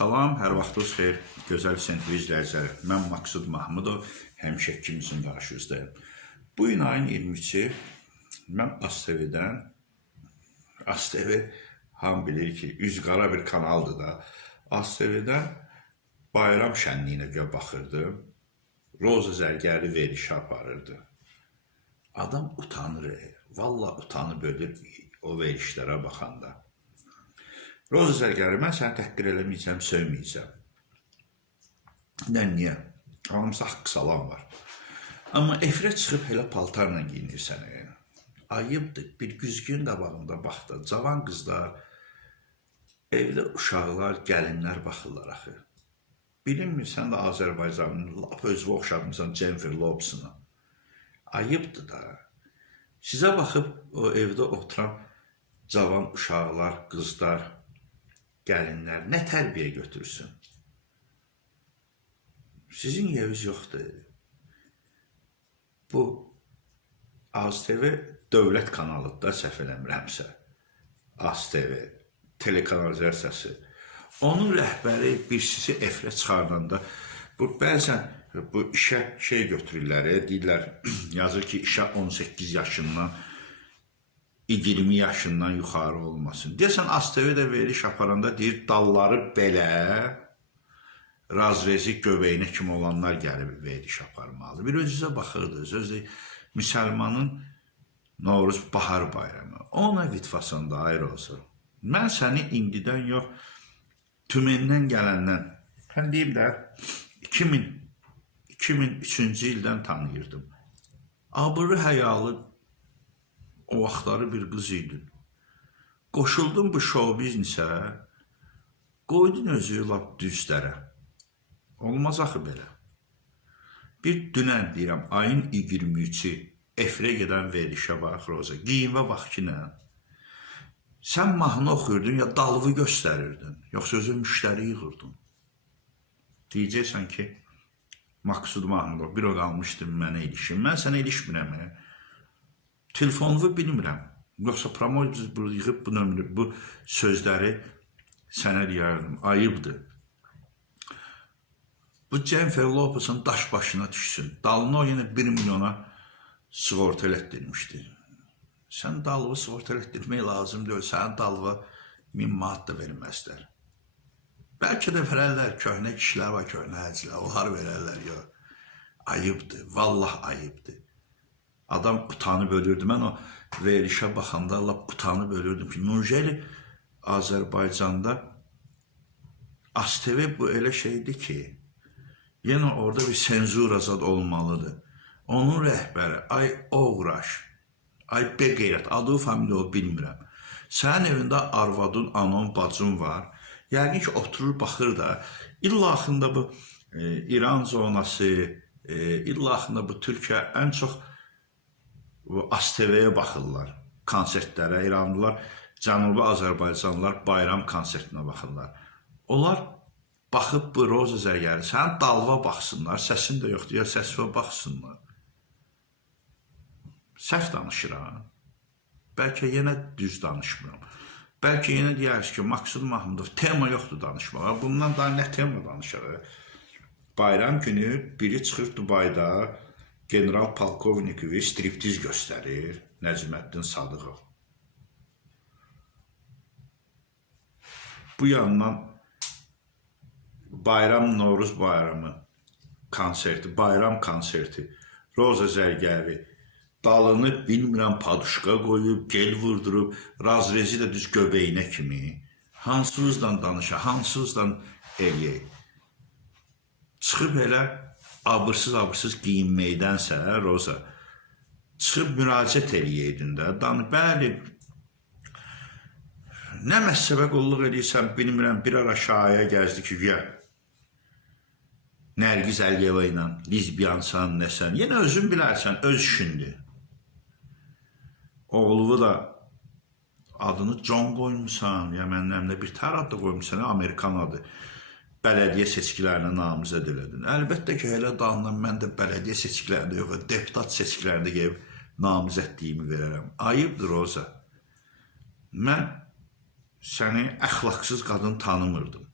Salam, hər vaxtınız xeyir, gözəl sentri izləyiciləri. Mən Maksud Mahmudov, həmişə ikimizin qarşınızdayım. Bu gün ayın 23-i mən ASTV-dən, ASTV hamı bilir ki, üzqara bir kanaldır da, ASTV-dən bayram şənliyinə baxırdım. Roza Zərgəri verilişi aparırdı. Adam utanır, valla utanıb ölür o verilişlərə baxanda. Roza Zərgəri, mən səni təhqir eləməyəcəm, sövməyəcəm. Niyə? Hamısı haqqı salam var. Amma efirə çıxıb elə paltarla giyinirsən. Ayıbdır, bir güzgün qabağında baxdı. Cavan qızlar, evdə uşaqlar, gəlinlər baxırlar axı. Bilinmir, sən də Azərbaycanın lap özünə oxşadımsan Jennifer Lopes'ına. Ayıbdır da. Sizə baxıb o evdə oturan cavan uşaqlar, qızlar, gəlinlər nə tərbiyə götürsün? Sizin yeriniz yoxdur. Bu ASTV dövlət kanalıdır da, səhv eləmirəmsə. ASTV, telekanalizasiyası. Onun rəhbəri bir sizi efirə çıxardanda, bəzən bu işə şey götürürlər, deyirlər, yazır ki, işə 18 yaşından, 20 yaşından yuxarı olmasın. Deyəsən, ASTV-də veriliş aparanda deyir, dalları belə, razrezi göbəyinə kimi olanlar gəlib veriliş aparmalıdır. Bir özünüzə baxırdınız, sözdə müsəlmanın Novruz Bahar bayramı. Ona vitvasında ayrı olsun. Mən səni indidən yox, tümenden gələndən, mən deyim də, 2003-cü ildən tanıyırdım. Abırı həyalı, o vaxtları bir qız idin. Qoşuldun bu show biznesə, qoydun özü lap düzlərə. Olmaz axı belə. Bir dünən deyirəm, ayın 23-i efirə gedən verilişə bax, Roza, giyinvə bax ki, nə? Sən mahnı oxuyurdun ya dalğı göstərirdin, yoxsa özü müştəri yığırdın. Deyəcəksən ki, Maksud Mahmudov, bir o qalmışdım mənə ilişim. Mən sənə ilişmirəm. Telefonumu bilmirəm. Yoxsa promotor yığıb bu sözləri sənə deyərdim. Ayıbdır. Bu Jennifer Lopes'ın daş başına düşsün. Dalını o yenə 1 milyona sığorta elətdirmişdi. Sən dalğı sığorta elətdirmək lazım deyil. Sənin dalğı 1000 manat da verməzlər. Bəlkə də verərlər, köhnə kişilər var, köhnə həcilər. Onlar verərlər, yox. Ayıbdır, vallah ayıbdır. Adam utanıb ölürdü. Mən o verilişə baxanda lap utanıb ölürdüm ki, Nurjeli Azərbaycanda ASTV bu elə şeydir ki, yenə orada bir senzur azad olmalıdır. Onun rəhbəri, ay Oğraş, ay Beqeyrət, adı familiya bilmirəm. Sənin evində arvadın, anon, bacın var. Yəqin ki, oturur, baxır da, illahında bu İran zonası, illahında bu Türkiyə ən çox ASTV-yə baxırlar, konsertlərə. İranlılar, Cənubi Azərbaycanlılar bayram konsertinə baxırlar. Onlar baxıb bu Roza Zərgəri, sənin dalva baxsınlar, səsin də yoxdur, ya səsvə baxsınlar. Səhv danışıram. Bəlkə yenə düz danışmıram. Bəlkə yenə deyərsiniz ki, Maksud Mahmudov, tema yoxdur danışmağa. Bundan daha nə tema danışarıq? Bayram günü biri çıxır Dubayda, general polkovnikovi striptiz göstərir, Nəcməddin Sadıqov. Bu yandan bayram, Novruz bayramı konserti, bayram konserti, Roza Zərgəri, dalını bilmirəm paduşka qoyub, gel vurdurub, razrezi də düz göbəyinə kimi, hansızdan danışa, hansızdan eləyək. Çıxıb elə abırsız giyinməkdənsə, Roza, çıxıb müraciət eləyəydin də, bəli, nə məhsəbə qulluq edirsən, bilmirəm, bir ara şahaya gəzdi ki, Nərgiz Əliyeva ilə lizbiyansan, nəsən, yenə özün bilərsən, öz işindir. Oğluvu da adını John qoymuşsan, ya məndən bir tər adı qoymuşsan, Amerikan adı. Bələdiyyə seçkilərinə namizəd elədin. Əlbəttə ki, elə dalından mən də bələdiyyə seçkilərində yox, deputat seçkilərində gəlib namizədliyimi verərəm. Ayıbdır, Roza. Mən səni əxlaqsız qadın tanımırdım.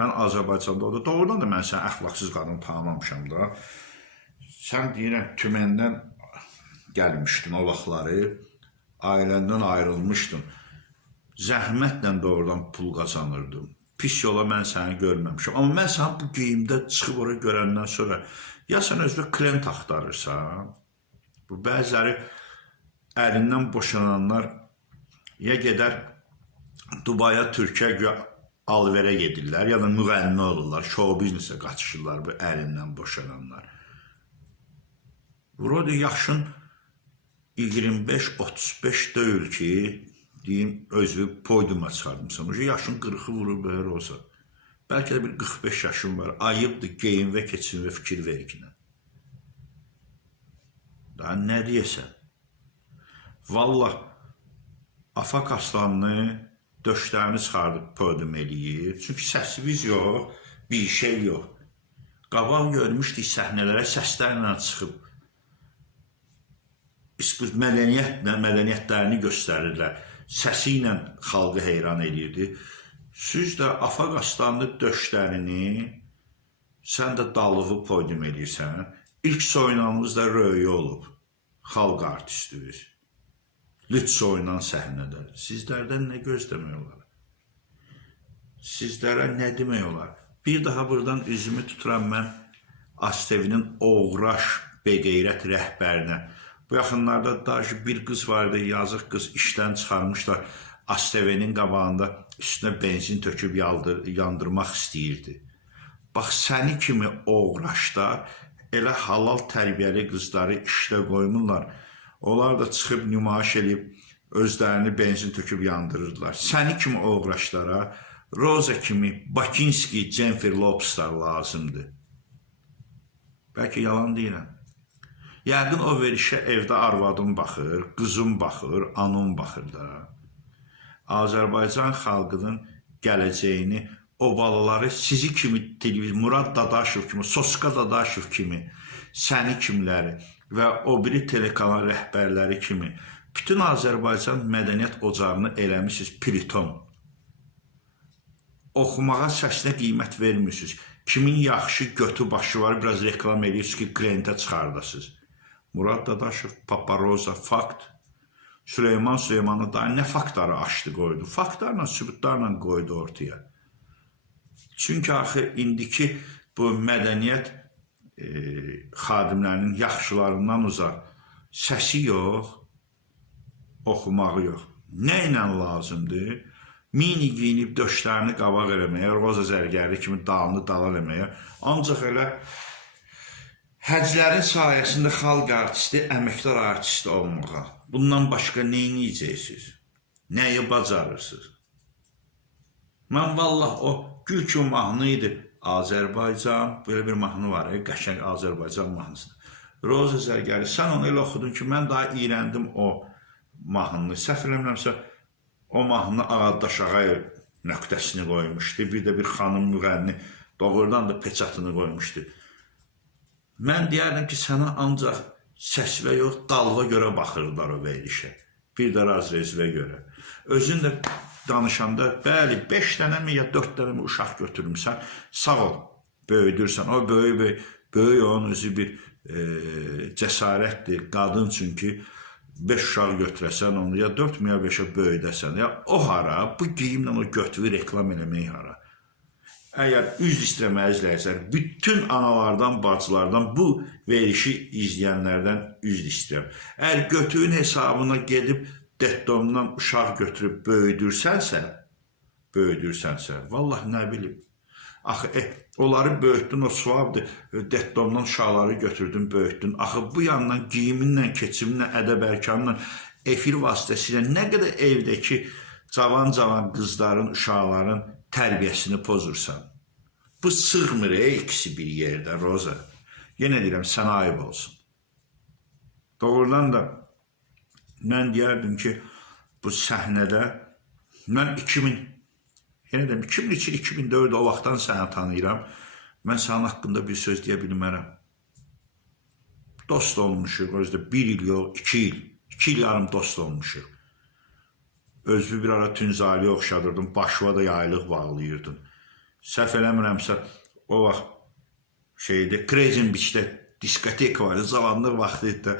Mən Azərbaycanda o da doğrudan da mən səni əxlaqsız qadın tanımamışam da. Sən deyirəm Tüməndən gəlmişdin o vaxtları, ailəndən ayrılmışdın. Zəhmətlə doğrudan pul qazanırdım. Pis yola mən səni görməmişəm. Amma mən səni bu geyimdə çıxıb ora görəndən sonra ya sən özünə klient axtarırsan, bu bəziləri ərindən boşananlar ya gedər Dubaya, Türkiyə alverə gedirlər, ya da müğənni olurlar, show biznesə qaçışırlar bu ərindən boşananlar. Burada yaşın 25-35 deyil ki, deyim, özü podyuma çıxardımsan. Oca yaşın 40'ı vurur böyle olsa. Bəlkə də bir 45 yaşın var. Ayıbdır geyim və keçin və fikir verginə. Daha nə deyəsən? Vallah, Afaq Aslanını döşlərini çıxardıb podyum eləyir. Çünki səsimiz yox, bir şey yox. Qabaq görmüşdük səhnələrə səslərlə çıxıb. Mədəniyyətlərini göstərirlər. Səsi ilə xalqı heyran edirdi. Siz də Afaq Aslanlı döşlərini, sən də Dalığı podyum edirsən. İlk soyunamız da Röyə olub. Xalq artistimiz. Lütsə oynan səhnədə. Sizlərdən nə gözləmək olar? Sizlərə nə demək olar? Bir daha buradan üzümü tuturam mən ASTV-nin Oğraş Beqeyrət rəhbərinə. Bu yaxınlarda da bir qız vardı, yazıq qız işdən çıxarmışlar. ASTV-nin qabağında üstünə benzin töküb yandırmaq istəyirdi. Bax, səni kimi oğraşlar elə halal tərbiyəli qızları işlə qoymurlar. Onlar da çıxıb nümayiş edib, özlərini benzin töküb yandırırdılar. Səni kimi oğraşlara Roza kimi Bakinski, Jennifer Lopez'lar lazımdır. Bəlkə yalan deyirəm. Yəqin o verişə evdə arvadım baxır, qızım baxır, anam baxır da. Azərbaycan xalqının gələcəyini, o balaları sizi kimi, Murad Dadaşov kimi, Soska Dadaşov kimi, səni kimləri və o biri telekanal rəhbərləri kimi bütün Azərbaycan mədəniyyət ocağını eləmişsiniz Pliton. Oxumağa, səsinə qiymət vermirsiniz. Kimin yaxşı götü başı var, biraz reklam edirsiniz ki, klientə çıxardasınız. Murad Dadaşov, Paparoza, Fakt. Süleymanı da nə faktları açdı qoydu? Faktlarla, sübutlarla qoydu ortaya. Çünki axı indiki bu mədəniyyət xadimlərinin yaxşılarından uzaq səsi yox, oxumağı yox. Nə ilə lazımdır? Mini giyinib döşlərini qabaq eləməyə, Roza Zərgəri kimi dalını dal eləməyə, ancaq elə həclərin sayəsində xalq artisti, əməkdar artisti olmağa. Bundan başqa neyini yiyəcəksiniz? Nəyi bacarırsınız? Mən vallah o gül ki mahnı idi. Azərbaycan, böyle bir mahnı var, qəşəng Azərbaycan mahnısıdır. Roza Zərgəri, sən onu elə oxudun ki, mən daha iyrəndim o mahnını. Səhv eləmirəmsə, o mahnı Ağadaş Ağayev nöqtəsini qoymuşdu. Bir də bir xanım müğənni doğrudan da peçatını qoymuşdu. Mən deyərdim ki, sənə ancaq səsvə yox, dalva görə baxırlar o verilişə. Bir də razrezvə görə. Özün də danışanda, bəli, 5 dənə mi ya 4 dənə mi uşaq götürmüsən, sağ ol, böyüdürsən. O böyük onun özü bir cəsarətdir, qadın çünki 5 uşaq götürəsən onu, ya 4 mi ya 5'ə böyüdəsən, ya o hara, bu geyimlə o götürü reklam eləmək hara. Əgər üzr istəməyə izləyəcəklər, bütün analardan, bacılardan, bu verişi izləyənlərdən üzr istəyirəm. Əgər götüyün hesabına gedib Detdomdan uşaq götürüb böyüdürsənsə, vallahi nə bilim. Axı, onları böyütdün, o suabdır, Detdomdan uşaqları götürdün, böyütdün. Axı, bu yandan giyiminlə, keçiminlə, ədəb-ərkanla, efir vasitəsilə nə qədər evdəki cavan qızların, uşaqların tərbiyəsini pozursan. Bu sığmır, ikisi bir yerdə, Roza. Yenə deyirəm, sənə ayıb olsun. Doğrudan da mən deyərdim ki, bu səhnədə mən 2003-2004 o vaxtdan səni tanıyıram. Mən sənin haqqında bir söz deyə bilmərəm. Dost olmuşuq, özdə 1 il yox, 2 il. 2 il yarım dost olmuşuq. Özü bir ara Tünzaliyə oxşadırdım, başıva da yaylıq bağlayırdın. Səhv eləmirəmsə, o vaxt şeydə, Krezin Beach'də diskotek var, zamanlıq vaxtı idi.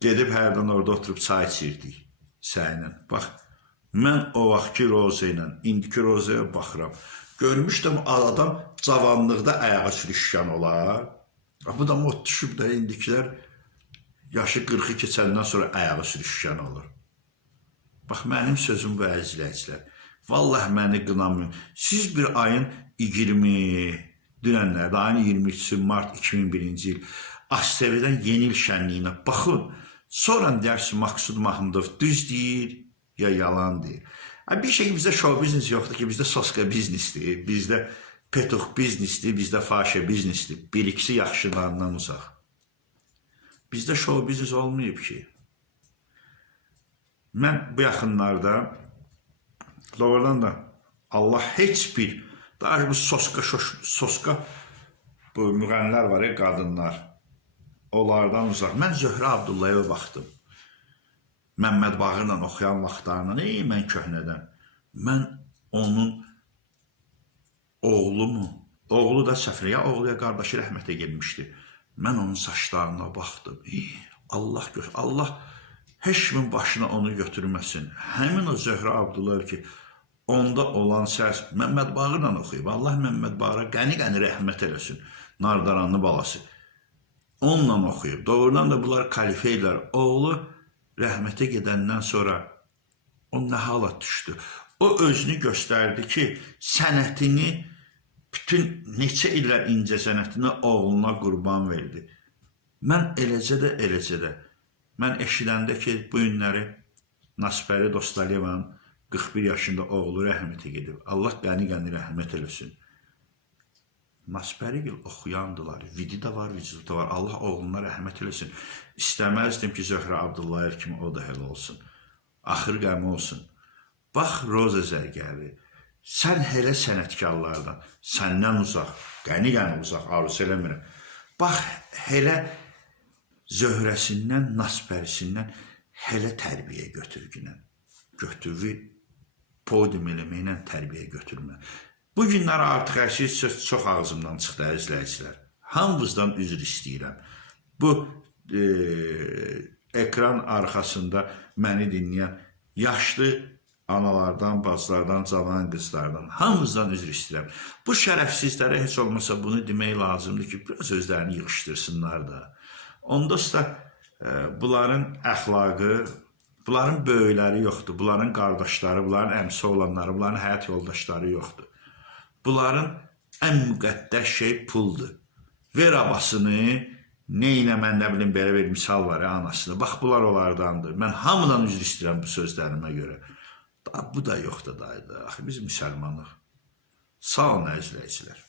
Gedib hərdən orada oturub çay içirdik səylə. Bax, mən o vaxtki Roza ilə, indiki Rozaya baxıram. Görmüşdüm, adam cavanlıqda ayağa sürüşkən olar. Bu da mod düşüb də indikilər yaşı 40'ı keçəndən sonra ayağa sürüşkən olur. Bax, mənim sözüm bu əzizləyicilər. Vallahi məni qınamıyorum. Siz bir ayın 20, dünənlərdə, ayın 23-sü Mart 2001-ci il ASTV-dən yeni il şənliyinə baxın. Sonra deyərsin, Maksud Mahmudov düz deyir, ya yalan deyir. Bir şey ki, bizdə show biznes yoxdur ki, bizdə soska biznesdir, bizdə petuq biznesdir, bizdə faşə biznesdir. Bir ikisi yaxşılarından uzaq. Bizdə show biznes olmayıb ki. Mən bu yaxınlarda doğrudan da Allah heç bir, daha bu soska bu müğənilər var ya, qadınlar, onlardan uzaq. Mən Zöhrə Abdullayeva baxdım. Məmməd Bağırla oxuyan vaxtlarından, mən köhnədən. Mən onun oğlu da Səfriyə, oğluya qardaşı rəhmətə gelmişdi. Mən onun saçlarına baxdım. Allah heç kimin başına onu götürməsin. Həmin o Zöhrə Abdullayev ki, onda olan səs Məmməd Bağırla oxuyub. Allah Məmməd Bağıra qəni-qəni rəhmət eləsin. Nardaranlı balası. Onunla oxuyub. Doğrudan da bunlar kalifeylər. Oğlu rəhmətə gedəndən sonra o nə hala düşdü? O özünü göstərdi ki, sənətini, bütün neçə illər incə sənətini oğluna qurban verdi. Mən eləcə də, mən eşidəndə ki, bu günləri Nasbəri Dostaliyevanın 41 yaşında oğlu rəhmətə gedib. Allah qəni-qəni rəhmət eləsin. Nasbəri oxuyandılar, vidi də var, vücudu da var. Allah oğluna rəhmət eləsin. İstəməzdim ki, Zöhrə Abdullayev kimi o da hələ olsun. Axır qəmi olsun. Bax, Roza Zərgəri, sən hələ sənətkarlardan, səndən uzaq, qəni-qəni uzaq, arzu eləmirəm. Bax, hələ Zöhrəsindən, Naspərisindən hələ tərbiyə götürgünən. Götürü podium eləməklə tərbiyə götürmə. Bu günlər artıq hər şey söz çox ağzımdan çıxdı, əzizləyicilər. Hamınızdan üzr istəyirəm. Bu ekran arxasında məni dinləyən yaşlı analardan, bacılardan, cavan qızlardan hamınızdan üzr istəyirəm. Bu şərəfsizlərə heç olmasa bunu demək lazımdır ki, biraz özlərini yığışdırsınlar da. Onda da bunların əxlaqı, bunların böyükləri yoxdur, bunların qardaşları, bunların əmsi olanları, bunların həyat yoldaşları yoxdur. Bunların ən müqəddəs şey puldur. Ver abasını, neynə mən nə bilim, belə bir misal var ya, anasını. Bax, bunlar onlardandır. Mən hamıdan üzr istəyirəm bu sözlərimə görə. Bu da yoxdur, dayıdır. Axı, biz müsəlmanıq. Sağ olun, əzizləyicilər.